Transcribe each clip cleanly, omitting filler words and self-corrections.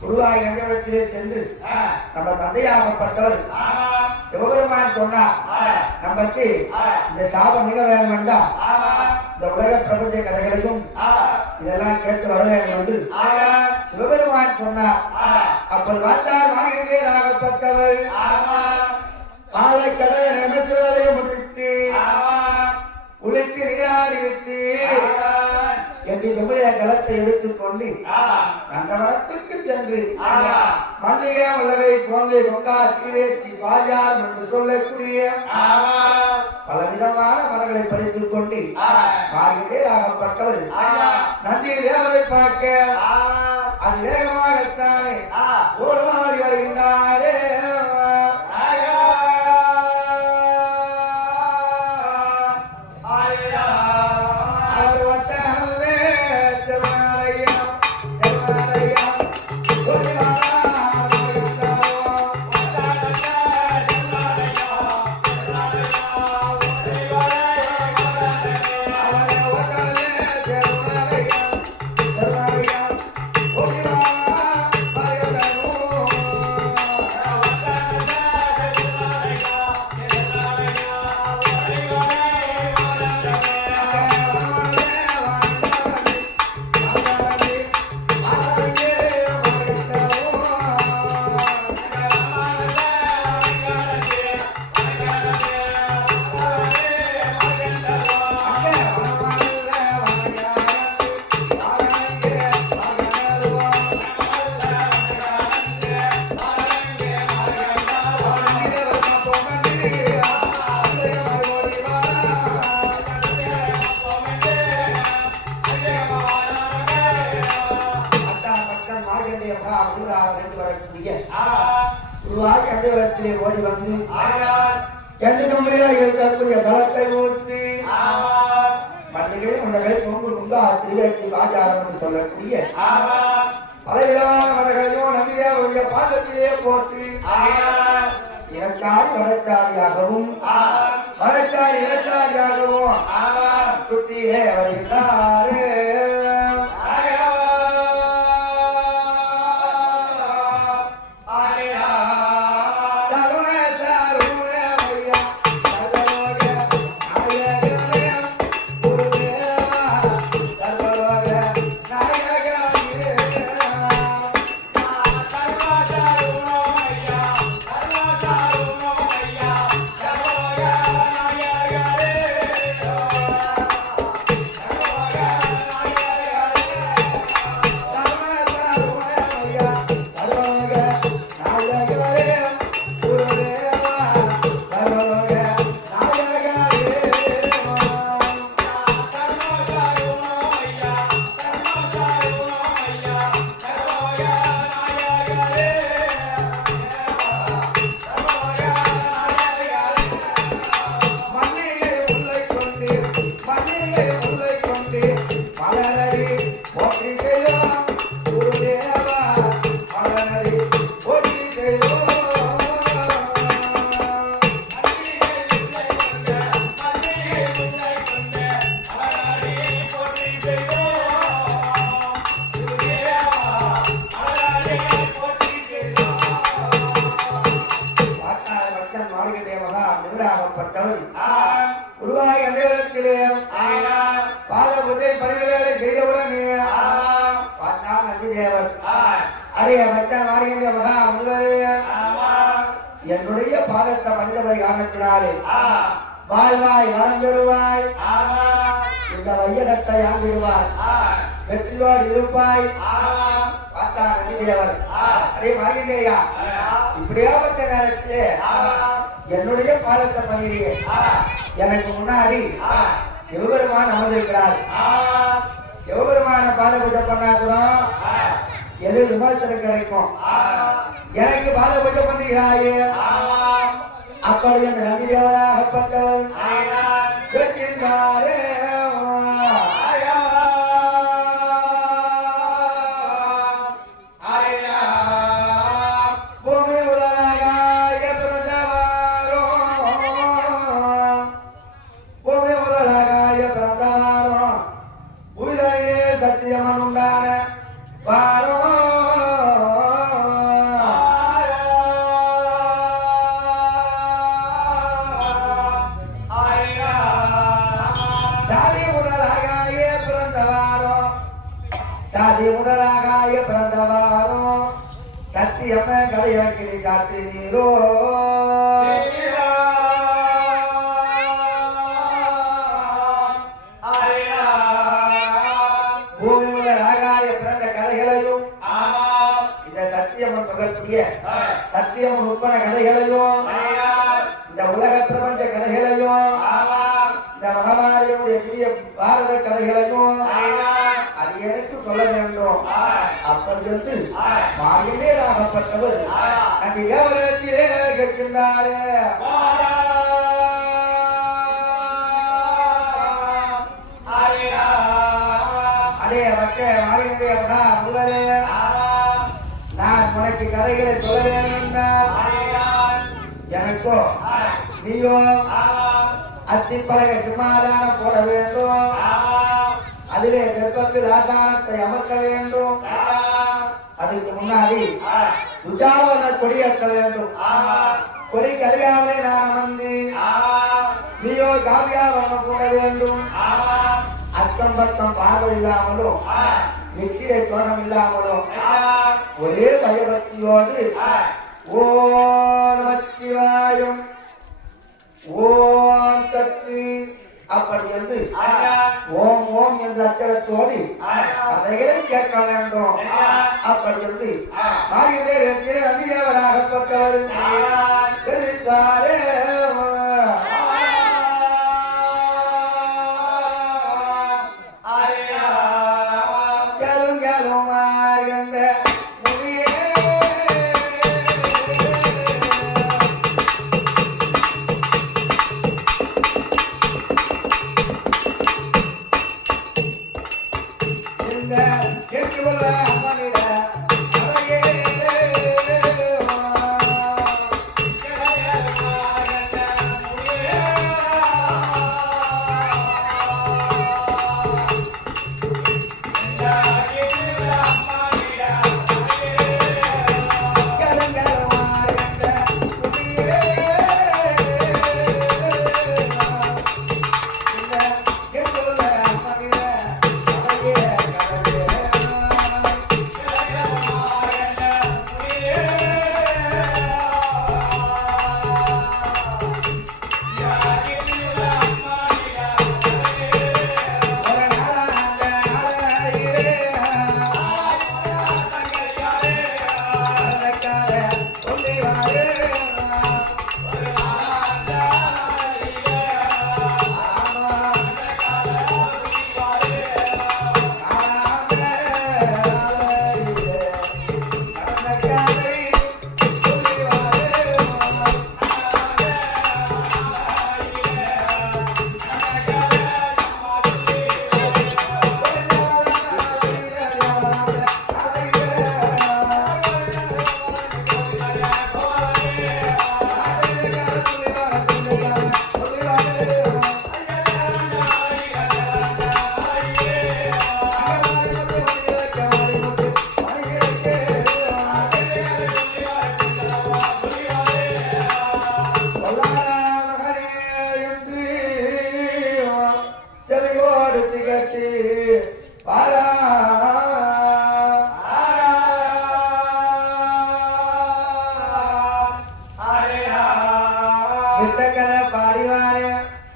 குருவாய் கண்டவத்திலே சென்று நம்ம தந்தையாகப்பட்டவர் சிவபெருமான் சொன்னார் நமக்கு இந்த சாபம் மிக வேண்டும் என்றால் இந்த உலக பிரபஞ்ச கதைகளையும் இதெல்லாம் கேட்டு வர வேண்டும் என்று சிவபெருமான் சொன்னார். அப்போது வந்தார் மாகண்டேராகப்பட்டவர் காலைக்கடை நமசிவலை முடித்து குளித்து நீராடிவிட்டு என்று நம்முடைய களத்தை எடுத்துக்கொண்டு அந்த மரத்துக்கு சென்று மல்லிகை மலரை குழந்தை கொங்கா கீழேச்சி பாஜாரம் என்று சொல்லக்கூடிய பலவிதமான மரங்களை பறித்துக் கொண்டு மார்கண்டேராகப்பட்டவர் நந்தி தேவரை பார்க்க அது வேகமாகத்தானே ஓடாடி வருகின்றாரே. ஓடி வந்து இருக்கக்கூடிய தளத்தை ஊற்றி மல்லிகை மண்டலை கொங்கு குங்கா திருவேற்றி பாஜாரம் என்று சொல்லக்கூடிய பலவிதமான மரங்களையும் நம்பியாவுடைய பாதத்திலே போற்றி இனச்சாரி வளச்சாரியாகவும் வளச்சாரி இனச்சாரியாகவும் சுத்தியே வருகின்றாரே. உருவாகி அந்த இடத்திலே பாத பூஜை பரிவேலை செய்தவுடன் நந்திதேவர் அடைய பக்தன் மாறுகின்ற மகா முதல்வரே என்னுடைய பாதத்தை மனிதபடி காரணத்தினாலே வாழ்வாய் வரம் பெறுவாய் இந்த வையகத்தை ஆண்டிடுவாய் வெற்றியோடு இருப்பாய் பார்த்தா நந்திதேவர் அதே மாறுகின்றையா இப்படியாப்பட்ட நேரத்திலே என்னுடைய பாதத்தை பணியே எனக்கு முன்னாடி சிவபெருமான் அமர்ந்திருக்கிறார். சிவபெருமான பாத பூஜை பண்ணாக்கிறோம் எது விமர்சனம் கிடைக்கும். எனக்கு பாத பூஜை பண்ணுகிறாயே அப்படி அந்த நந்திதேவராகப்பட்டவர் கேட்கின்றாரே. உடனே சத்தியமன் உண்டான வாரோ சாதி முதலாகாய பிறந்தவாரோ சத்தியம கதையக்கினி சாற்றி நீரோ பூமி முதலாகாய பிறந்த கதைகளையும் இந்த சத்தியமன் சொல்லக்கூடிய சத்தியமன் உட்பட கதைகளையும் இந்த உலக பிரபஞ்ச கதைகளையும் இந்த மகாபாரதியுடைய திவ்ய பாரத கதைகளையும் அது எனக்கு சொல்ல வேண்டும் அப்பொழுது மாயனேராகப்பட்டவர் அந்த ஏவலத்திலே கேட்கின்றாரே அதே அவற்றை மாயனே முதலே நான் உனக்கு கதைகளை சொல்ல வேண்டும் எனக்கோ நீயோ அத்திப்பலக சிம்மாதானம் போட வேண்டும் அதிலே கர்ப்பத்தில் ஆசானத்தை அமர்த்த வேண்டும் அதுக்கு முன்னாடி துஜாவன கொடியேற்ற வேண்டும் கொடி கருவியாவே நான் வந்து நீயோ காவியாவனம் போட வேண்டும் அக்கம் பக்கம் பார்வை இல்லாமலும் நெற்றியை தோணம் இல்லாமலும் ஒரே பயபக்தியோடு ஓம் நமச்சிவாயம் ஓம் சக்தி அப்படி என்று ஓம் ஓம் என்ற அச்சரத்தோடு கதைகளை கேட்க வேண்டும் அப்படி என்று மாறிய அதிதேவராகப்பட்டவர் தெரிவித்தாரே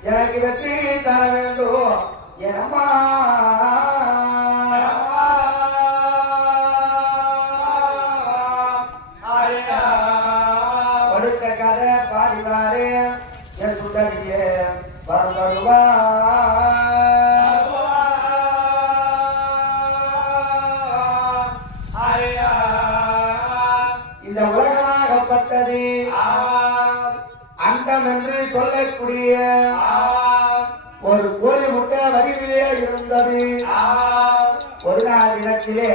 எனக்கு வெற்றி தர வேண்டும் எனம்மா கொடுத்த கதை பாடிவாரு என் சுந்தரியே வரம் தருவா இந்த உலகமாகப்பட்டது அண்டம் என்று சொல்லக்கூடிய ஒரு கோழி முட்டை வடிவிலே இருந்தது. ஒரு நாள் இடத்திலே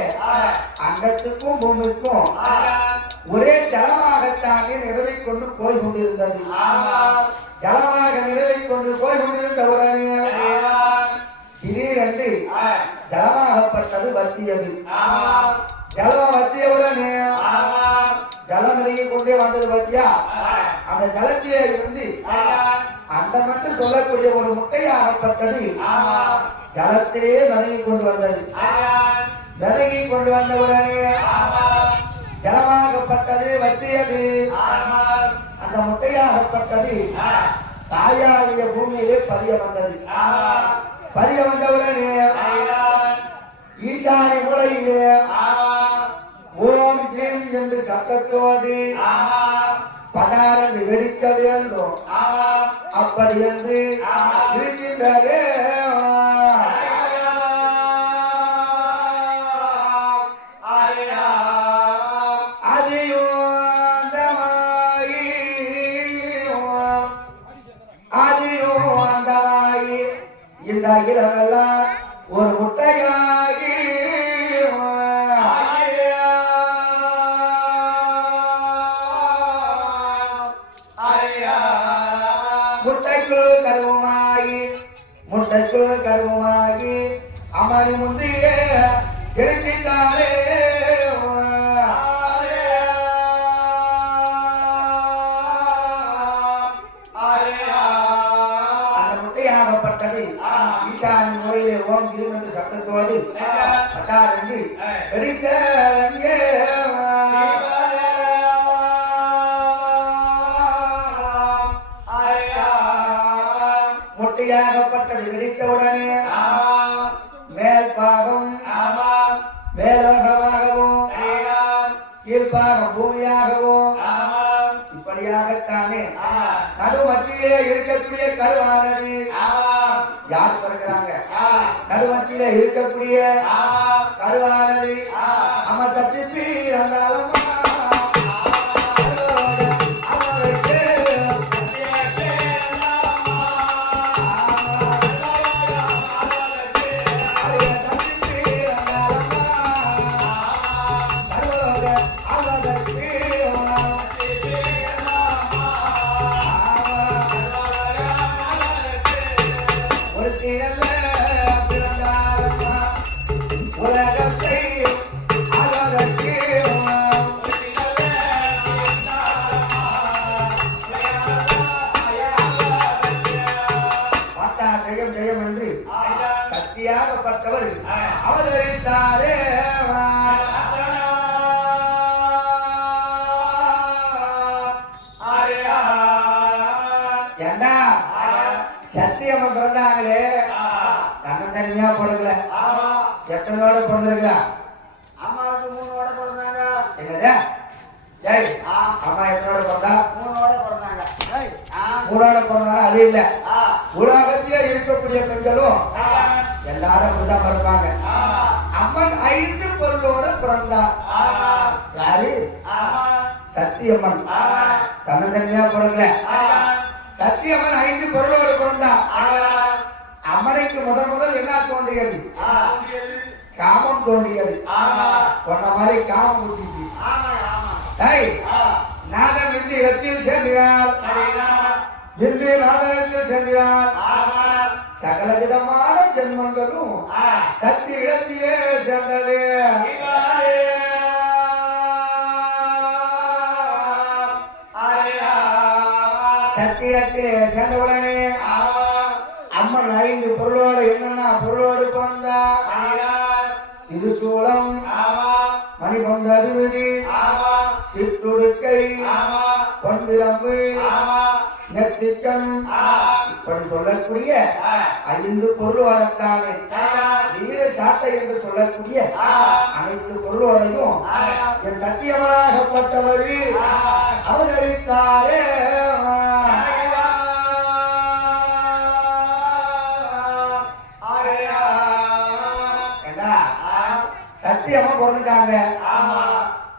அண்டத்துக்கும் பூமிக்கும் ஒரே ஜலமாகத்தானே நிறுவிக் கொண்டு போய் கொண்டிருந்தது. ஜலமாக நிறுவிக் கொண்டு போய் கொண்டிருந்த உடனே திடீரென்று ஜலமாகப்பட்டது வத்தியது. ஜலம் வத்தியவுடனே ஜலம் இறங்கி கொண்டே வந்தது பத்தியா. அந்த ஜலத்திலே இருந்து அண்டம் என்று சொல்லக்கூடிய ஒரு முட்டையாகப்பட்டது ஜலத்திலே மிதங்கி கொண்டு வந்தது. மிதங்கி கொண்டு வந்தவுடனே ஜலமாகப்பட்டது வத்தியது. அந்த முட்டையாகப்பட்டது தாயாகிய பூமியிலே பதிய வந்தது. பதிய வந்தவுடனே ஈசானி மூலையிலே ஓம் ஜீம் என்று சத்தத்தோடு படாரந்து வெடிக்க வேண்டும். அப்படி என்று இருக்கின்றதே. இந்த அகிலமெல்லாம் ஒரு முட்டையாகி முட்டைக்குள் கருவமாகி அமரி முந்திய ஜெயித்தாரே. ஈசானி முறையிலே ஓம் கிரும் என்று சத்தத்தோடு பட்டாரண்டு வெடிக்க முட்டையாகப்பட்டது. வெடித்தவுடனே மேல் பாகம் மேலோகமாகவும் கீழ்பாகம் பூமியாகவும் இப்படியாகத்தானே நடுமத்திலே இருக்கக்கூடிய கருவானது யார் பிறக்கிறாங்க? நடுமத்திலே இருக்கக்கூடிய கருவானது அம்மா சக்தி பீரந்தாலும் சக்தியாகப்பட்டவர் அவதரித்தாரே. ஏண்டா சத்தியம்மன் பிறந்தாங்களே தனித்தனியா பிறக்கல. எத்தனையோட பிறந்திருக்கா? அம்மாவுக்கு 3ஓட பிறந்தாங்க. என்னது? ஜெய் அம்மா எத்தனோட பிறந்தா? 3ஓட பிறந்தாங்க. 3ஓட பிறந்தாங்க. அது இல்ல, உலகத்திலே இருக்கக்கூடிய பெண்களும் எல்லாரும் அப்படிதான் பிறப்பாங்க. அம்மன் 5 பொருளோட பிறந்தார். யாரு? சத்தியம்மன். தன்னந்தனியா பிறந்த சத்தியம்மன் 5 பொருளோடு பிறந்தா. அம்மனுக்கு முதல் என்ன தோன்றியது? காமம் தோன்றியது. சொன்ன மாதிரி காமம் ஊட்டிச்சு. நாதன் இன்று இடத்தில் சேர்ந்தார். இன்று நாதனத்தில் சேர்ந்தார். சகல விதமான ஜென்மங்களும் சக்தி இடத்திலே சேர்ந்தது. சக்தி இடத்திலே சேர்ந்தவுடனே அம்மன் 5 பொருளோடு என்னென்ன பொருளோடு பிறந்தா? திருசூலம், மணிபந்த அறுபதி, சிற்றுடுக்கை, பொன்விளம்பு, நெத்திக்கண், இப்படி சொல்லக்கூடிய 5 பொருளோடத்தானே வீர சாட்டை என்று சொல்லக்கூடிய அனைத்து பொருளோடையும் என் சத்தியமாகப்பட்டவர் அவதரித்தாரே. சத்தியம்மன் பிறந்துட்டாங்க.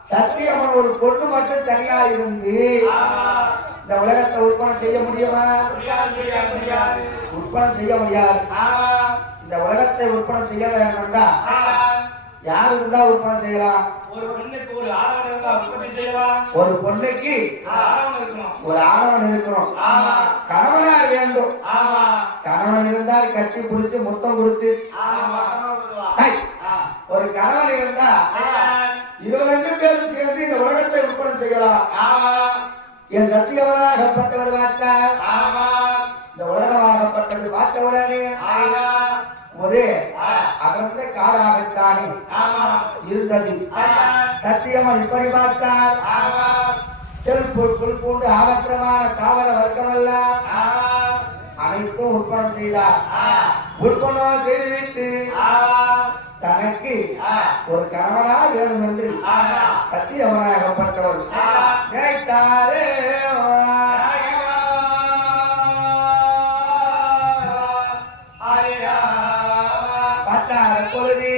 சத்தியம்மன் ஒரு பொண்ணு மட்டும் தனியா இருந்து இந்த உலகத்தை உற்பத்தி செய்ய முடியுமா? உற்பத்தி செய்ய முடியாது. இந்த உலகத்தை உற்பத்தி செய்ய வேண்டும்டா யாரு இருந்தா உற்பத்தி செய்யலாம்? ஒரு பெண்ணுக்கு ஒரு ஒரு பொண்ணுக்கு ஒரு ஆணவன் இருக்கணும். கணவனார் வேண்டும். கணவன் இருந்தால் கட்டி பிடிச்சு முத்தம் கொடுத்து ஒரு கணவன் இருந்தா இருவர் 2 பேரும் சேர்ந்து இந்த உலகத்தை விற்பனை செய்யலாம். என் சத்தியவனாகப்பட்டவர் பார்த்தார். இந்த உலகமாகப்பட்டது பார்த்தவுடனே ஒரே அகர்ந்த காடாகத்தானே இருந்தது. சத்தியமன் இப்படி பார்த்தார். புல் பூண்டு ஆவற்றமான தாவர வர்க்கமல்ல அனைத்தும் உற்பத்தி செய்தார். உற்பத்தி செய்துவிட்டு தனக்கு ஒரு கணவனா வேணும் என்று சத்தியவனாகப்பட்டவர் நினைத்தாரே. பொழுது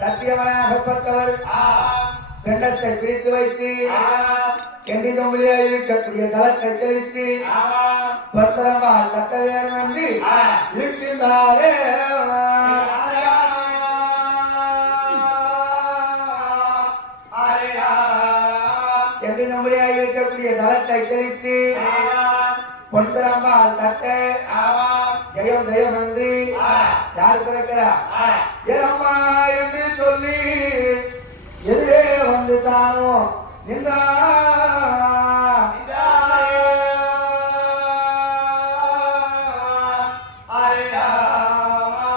சத்தியவனாகப்பட்டவர் பெண்டத்தை பிடித்து வைத்து கெண்டி தொம்பிலே இருக்கக்கூடிய தளத்தை தெளித்து பத்திரமால் தட்ட வேண்டும் என்று இருக்கின்றாரே. கெண்டி தொம்பிலே இருக்கக்கூடிய தளத்தை தெளித்து பொன்பெருமாள் தட்ட ஜெயம் ஜெயம் என்று யார் பிறக்கிறார் ஏறம்மா என்று சொல்லி எதிரே வந்து தானோ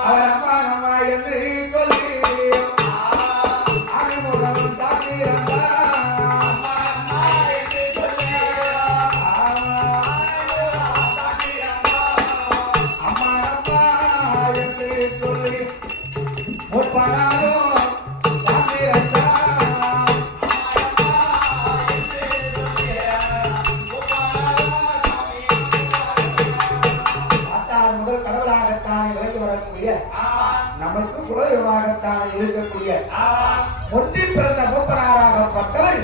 அவர் அம்மா அம்மா என்று சொல்லி அனுமதம் தாக்கி நமக்கு குலதெய்வமாகத்தான் இருக்கக்கூடிய முத்தி பிறந்த மூப்பனாராகப்பட்டவர்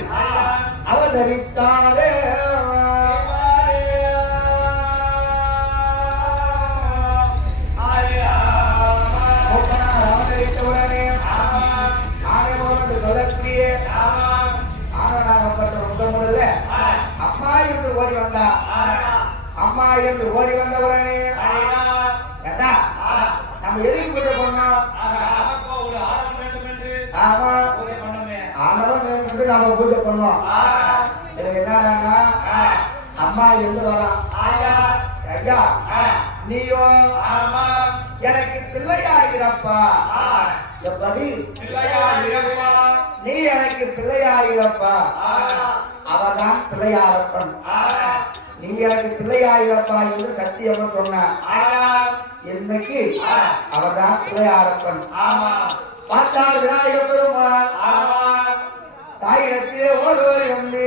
அவதரித்தாரே. மூப்பனார் அவதரித்தவுடனே ஆனவன் என்று சொல்லக்கூடிய ஆனவனாகப்பட்ட முதல்ல அம்மா என்று ஓடி வந்தார். அம்மா என்று ஓடி வந்தவுடனே நம்ம எதுக்கு பூஜை பண்ணோம்? ஆமா, ஆனவன் வேண்டும் என்று நாம பூஜை பண்ணோம். இதுல என்னன்னா அம்மா இருந்து வரலாம். ஐயா நீயோ எனக்கு பிள்ளையாகிறப்பா. எப்படி நீ எனக்கு பிள்ளையாகிறப்பா? அவதான் பிள்ளையாரப்பன். நீ எனக்கு பிள்ளையாகிறப்பா என்று சத்தியம் சொன்னார். இன்னைக்கு அவர்தான் பிள்ளையாரப்பன். பார்த்தார் விநாயக பெருமாள் தாயிடத்திலே ஓடுவதை வந்து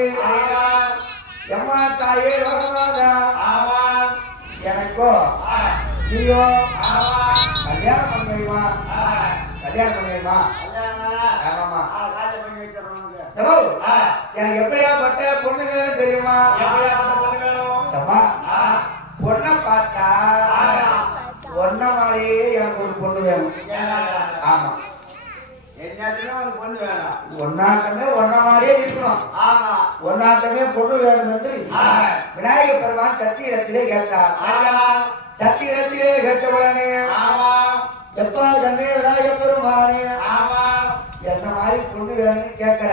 எம்மா தாயே வரமாதா எனக்கோ நீயோ கல்யாணம் பண்ணுவீமா? கல்யாணம் பண்ணுவீமா? ஆமாமா. எனக்கு எப்படியாப்பட்ட பொண்ணு வேணும் தெரியுமா? பொண்ணை பார்த்தா ஒன்ன மாதிரியே எனக்கு ஒரு பொண்ணு வேணும். ஆமா, ஒன்னாட்டமே ஒன்ன மாதிரியே இருக்கணும். ஒன்னாட்டமே பொண்ணு வேணும் என்று விநாயக பெருமான் சத்தியத்திலே கேட்டார். சத்தியத்திலே கேட்டவுடனே எப்பா கண்ணே விநாயக பெருமானே என்ன மாதிரி பொண்ணு வேணும்னு கேட்கற.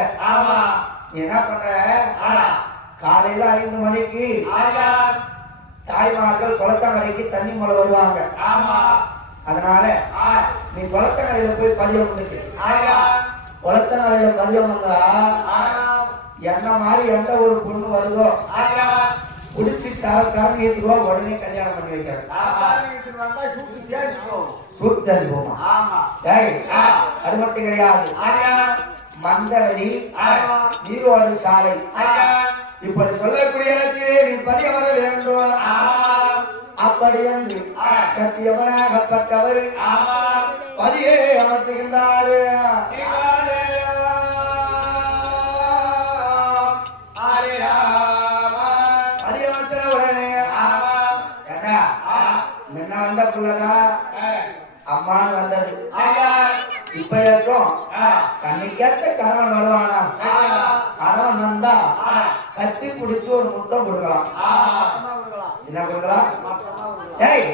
நீ என்ன பண்ற? காலையில 5 மணிக்கு தாய்மார்கள் குளத்தங்கரைக்கு தண்ணி மூல வருவாங்க. அதனால நீ குளத்தங்கரையில போய் பதியம் வந்துட்டு குளத்தங்கரையில பதியம் வந்தா என்ன மாதிரி எந்த ஒரு பொண்ணு வருதோ குடிச்சு தரம் ஏற்றுவா உடனே கல்யாணம் பண்ணி வைக்கிறேன். அது மட்டும் கிடையாது. மந்தவெளி நீரோடு சாலை இப்படி சொல்லக்கூடிய இடத்திலே நீ பதிய வர வேண்டும். அப்படி என்று சத்தியவனாகப்பட்டவர் பதியை அமர்த்துகின்றார். பதியமர்த்தின உடனே முன்ன வந்த புள்ளதா அம்மான்னு வந்தது. இப்ப ஏற்றோம் கண்ணிக்கேத்த கணவன் வருவானா கணவன் வந்தா கட்டி பிடிச்சு ஒரு முத்தம் கொடுக்கலாம் என்ன கொடுக்கலாம் ஏய்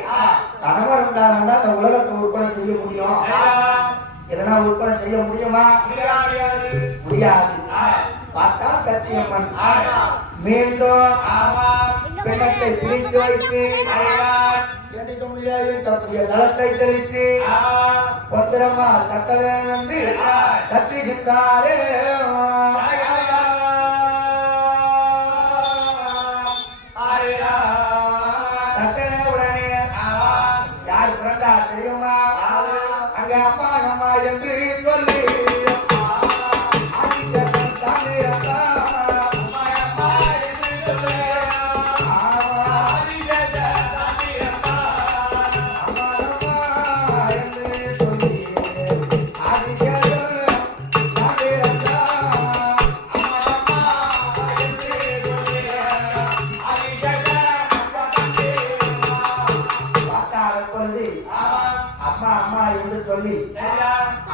கணவன் இருந்தாருன்னா அந்த உலகத்தை உற்பத்தி செய்ய முடியும் இல்லைன்னா உற்பத்தி செய்ய முடியுமா முடியாது பார்த்தா சத்தியம்மன் மீண்டும் பிணத்தை பிடித்து வைத்து எண்ணிக்க முடியாது இருக்கக்கூடிய தளத்தை தெளித்து பத்திரமா தட்ட வேண்டும் என்று தட்டுகின்றாரே தட்டனே உடனே யார் பிறந்தா தெரியுமா அங்க அம்மா அம்மா என்று சொல்லி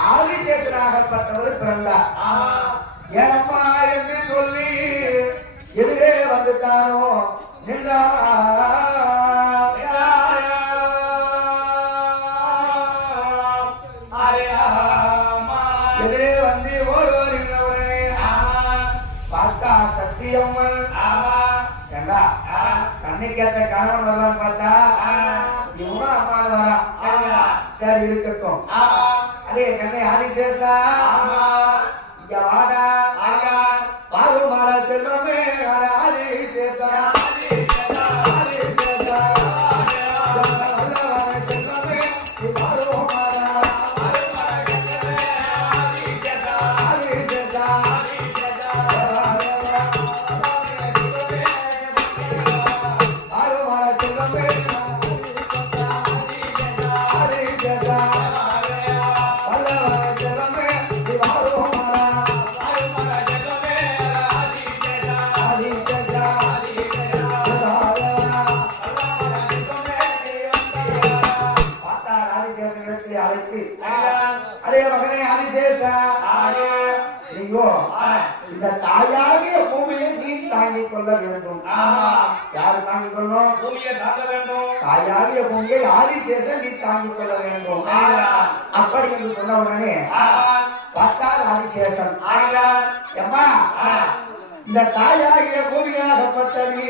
ஆதிசேஷனாகப்பட்டவர் பிறந்தார் ஏனம்மா என்று சொல்லி எதிரே வந்துட்டானோ எதிரே வந்து ஓடுவார் பார்த்தா சத்தியம்மன் ஏண்டா கண்ணைக்கேத்த கணவன் வரலான்னு பார்த்தா இவனும் அம்மானு வரான் சரி இருக்கட்டும் அதே கண்ணை ஆதிசேஷா இங்க வாடா பாரு மாடா செல்வமே ஆதிசேஷா அதே மகனே ஆதிசேஷா நீங்கோ இந்த தாயாகிய பூமியை நீ தாங்கிக் கொள்ள வேண்டும் யாரு தாங்கிக் கொள்ளணும் பூமியை தாங்க வேண்டும் தாயாகிய பூமியை ஆதிசேஷன் நீ தாங்கிக் கொள்ள வேண்டும் அப்படி என்று சொன்ன உடனே பார்த்தால் ஆதிசேஷன் அம்மா இந்த தாயாகிய பூமியாகப்பட்டது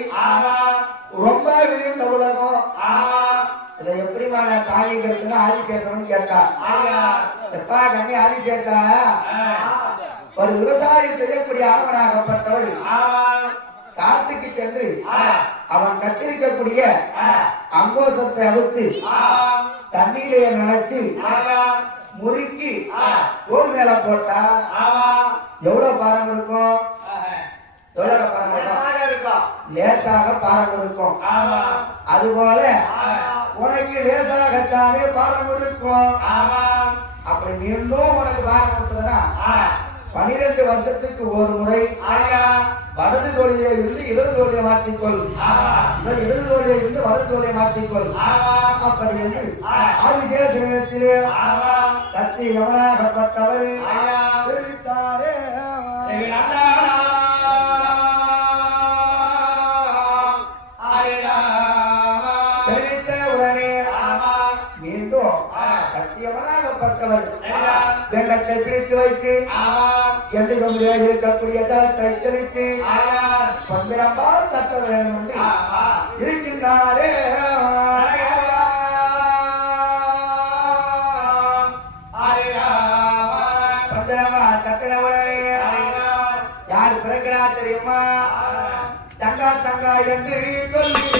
ரொம்ப விரிந்த உலகம் இதை எப்படிமா தாய்ங்கிறதுன்னு ஆதிசேஷன் கேட்டா எப்பா கண்ணி ஆதிசேஷா ஒரு விவசாயம் செய்யக்கூடிய ஆவணாகப்பட்டவர் காட்டுக்கு சென்று அவன் கத்திருக்கக்கூடிய அங்கோசத்தை அவுத்து தண்ணீரை நினைச்சு முறுக்கி தோல் மேல போட்டா எவ்வளவு பாரம் இருக்கும் லேசாக பாரம் இருக்கும் அதுபோல உனக்கு லேசாகத்தானே பாரம் இருக்கும் அப்படி மீண்டும் உனக்கு பாரம் கொடுத்ததுன்னா 12 வருஷத்துக்கு ஒரு முறை வலது தோழியை இருந்து இடது தோழியை மாற்றிக்கொள் இடது தோழியை இருந்து வலது தோழியை மாற்றிக்கொள் அப்படி என்று ஆதிசேஷத்திலே சக்தி யமனாகப்பட்டவர் தெரிவித்தாரே வெள்ளத்தை பிடித்து வைத்து எந்த இருக்கக்கூடிய ஜலத்தை தெளித்து பந்திரம்பா தட்ட வேண்டும் என்று இருக்கின்றாரே பந்திரம்பா தட்டினவரே யார் பிறக்கிறா தெரியுமா தங்கா தங்கா என்று சொல்லி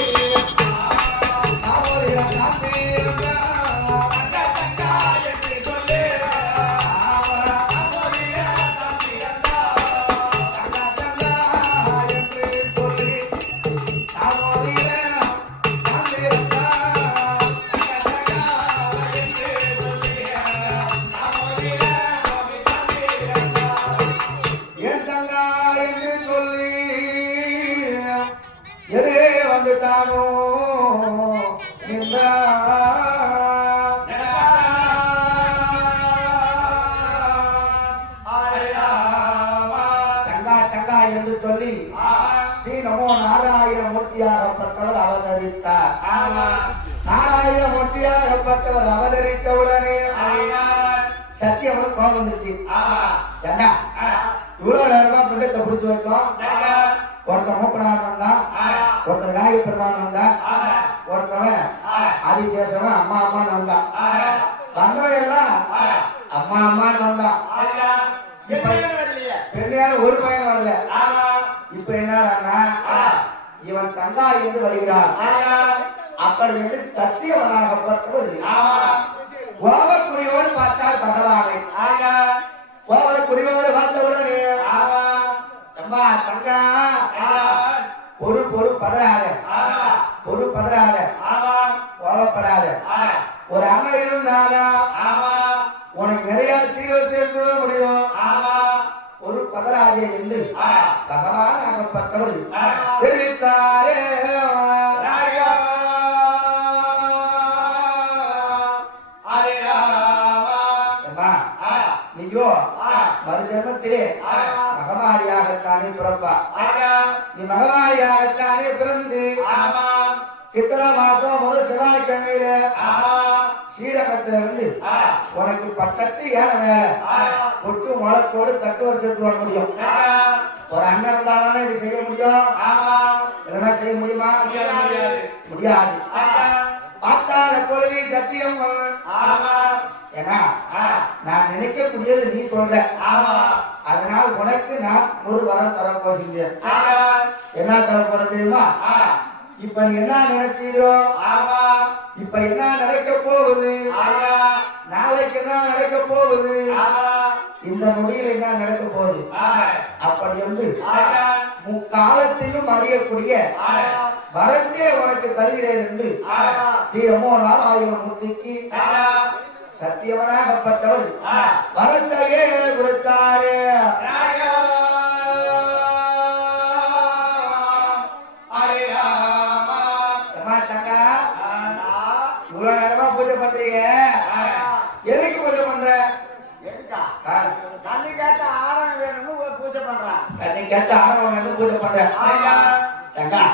வந்துட்டானோ ஸ்ரீ நமோ நாராயண மூர்த்தியாகப்பட்டவர் அவதரித்தார். நாராயண மூர்த்தியாகப்பட்டவர் அவதரித்தவுடனே சத்தியவனுக்கு கோபம் வந்துருச்சு. ஏண்டா இவ்வளவு நேரமா பிண்டத்தை பிடிச்சு வைக்கும். ஒருத்தன் மூப்பனார் வந்தான், ஒருத்தன் விநாயகர் பெருமான் வந்தான், ஒருத்தவன் ஆதிசேஷவன் அம்மா அம்மான்னு வந்தான். வந்தவன் எல்லாம் அம்மா அம்மான்னு வந்தான். பெண்ணையான ஒரு பையன் வரல. இப்ப என்னன்னா இவன் தங்கா என்று வருகிறான். அப்படி என்று சத்தியவனாகப்பட்டவர் கோபக்குறியோடு பார்த்தார் பகவானை. கோபக்குறியோடு பார்த்தவுடனே அம்மா தங்கா பொறு பதறாத, பொறு பதறாத, கோபப்படாத. ஒரு அண்ணன் இருந்தானா உனக்கு நிறைய சீக்கிரம் சேர்க்க முடியும். ஒரு பதறாதே என்று பகவான் ஆகப்பட்டவர் தெரிவித்தாரே. நீயோ மறுஜன்மத்திலே மகமாரியாகத்தானே பிறப்பா. நீ மகமாரியாகத்தானே பிறந்து சித்திர மாசம் முதல் செவ்வாய்க்கிழமையில ஸ்ரீரங்கத்துல இருந்து உனக்கு பட்டத்து ஏன வேலை கொட்டு முளத்தோடு தட்டு வருஷத்து வர முடியும். ஒரு அண்ணன் இருந்தாதானே இது செய்ய முடியும். இல்லைன்னா செய்ய முடியுமா? முடியாது. பார்த்தார பொழுது சத்தியம் ஏன்னா நான் நினைக்கக்கூடியது நீ சொல்ற. அதனால் உனக்கு நான் ஒரு வரம் தரப்போகின்றேன். என்ன தரப்போற தெரியுமா? இப்ப நீ என்ன நினைச்சீரோ, இப்ப என்ன நடக்க போகுது, நாளைக்கு என்ன நடக்க போகுது, இந்த நொடியில் என்ன நடக்க போகுது, அப்படி என்று முக்காலத்திலும் அறியக்கூடிய வரத்தே உனக்கு தருகிறேன் என்று ஸ்ரீ நமோ நாராயண மூர்த்திக்கு சத்தியவனாகப்பட்டவர் வரத்தையே கொடுத்தாரே. இவ்வளவு நேரமா பூஜை பண்றீங்க, எதுக்கு பூஜை பண்ற? தண்ணி கேட்ட ஆணவம் வேணும்னு பூஜை பண்றான். தண்ணி கேட்ட ஆணவம் வேணும் பூஜை பண்ற. தங்கா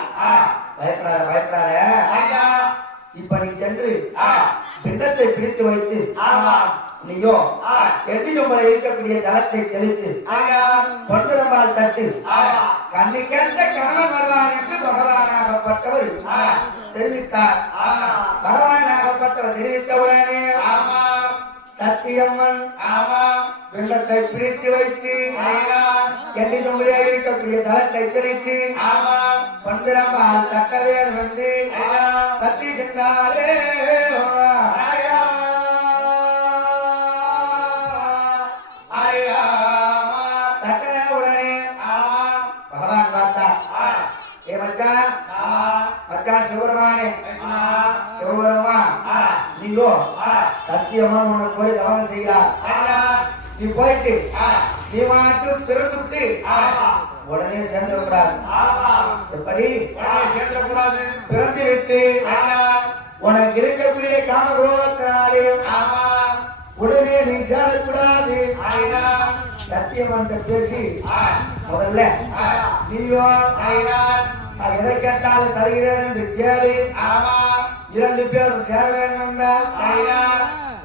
பயப்படாத பயப்படாத. இப்ப நீ சென்று பிண்டத்தை பிடித்து வைத்து நீயோ எட்டியம்பளை இருக்கக்கூடிய ஜலத்தை தெளித்து பொன்னிறம்பால் தட்டு கண்ணுக்கேற்ற கணவன் வருவான் என்று பகவானாகப்பட்டவர் தெரிவித்தார். பகவானாகப்பட்டவர் தெரிவித்தவுடனே சத்தியம்மன் பிண்டத்தை பிடித்து வைத்து எட்டியம்பளை இருக்கக்கூடிய ஜலத்தை தெளித்து பொன்னிறம்பால் தட்ட வேண்டும் என்று கத்திக்கின்றாலே. சிவபெருமானே சிவபெருமா நீங்கோ சத்தியமான உனக்கு போய் தவம் செய்யார். நீ போயிட்டு நீ மாட்டு பிறந்துட்டு உடனே சேர்ந்துடக்கூடாது. எப்படி பிறந்து விட்டு உனக்கு இருக்கக்கூடிய காமரோகத்தினாலே உடனே நீ சேரக்கூடாது. சத்தியமன்ற பேசி முதல்ல நீயோ எதை கேட்டாலும் தருகிறேன் என்று கேளு. 2 பேரும் சேர வேண்டும்.